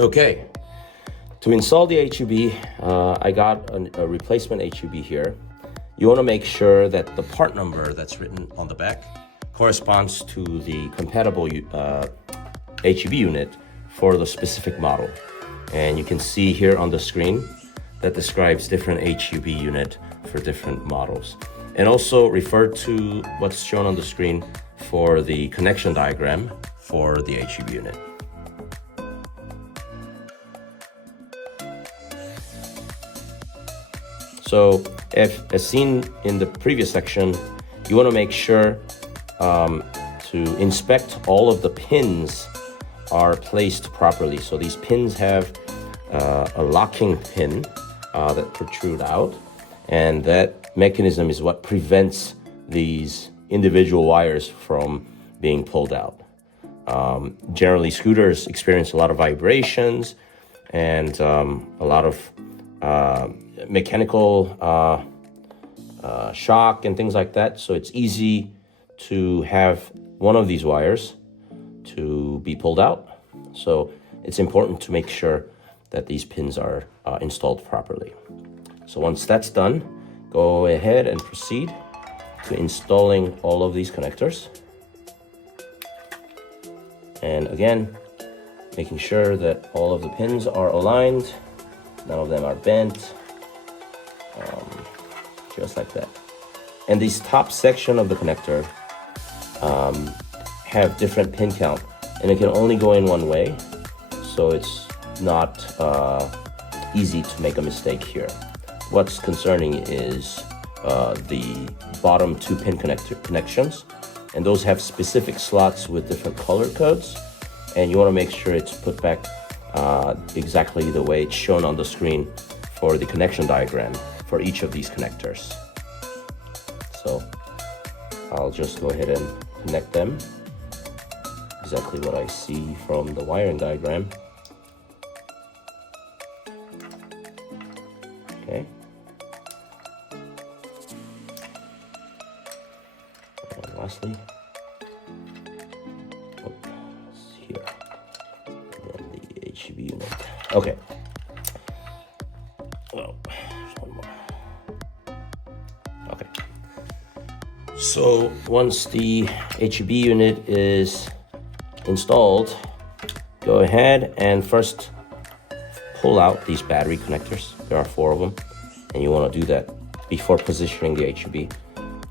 Okay, to install the HUB, I got a replacement HUB here. You want to make sure that the part number that's written on the back corresponds to the compatible HUB unit for the specific model. And you can see here on the screen that describes different HUB unit for different models. And also refer to what's shown on the screen for the connection diagram for the HUB unit. So as seen in the previous section, you want to make sure to inspect all of the pins are placed properly. So these pins have a locking pin that protrude out, and that mechanism is what prevents these individual wires from being pulled out. Generally, scooters experience a lot of vibrations and a lot of mechanical shock and things like that. So it's easy to have one of these wires to be pulled out. So it's important to make sure that these pins are installed properly. So once that's done, go ahead and proceed to installing all of these connectors. And again, making sure that all of the pins are aligned, none of them are bent, just like that. And this top section of the connector have different pin count, and it can only go in one way, so it's not easy to make a mistake here. What's concerning is the bottom two pin connections, and those have specific slots with different color codes, and you want to make sure it's put back exactly the way it's shown on the screen for the connection diagram for each of these connectors. So I'll just go ahead and connect them exactly what I see from the wiring diagram. Okay. And lastly, it's here. And then the HUB unit. Okay. Oh, there's one more. Okay. So once the HUB unit is installed, go ahead and first pull out these battery connectors. There are 4 of them, and you want to do that before positioning the HUB.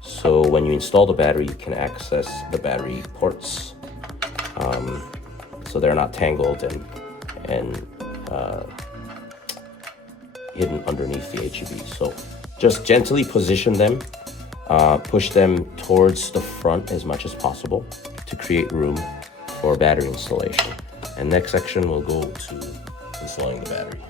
So when you install the battery, you can access the battery ports, so they're not tangled and hidden underneath the HUB. So just gently position them, push them towards the front as much as possible to create room for battery installation. And next section will go to installing the battery.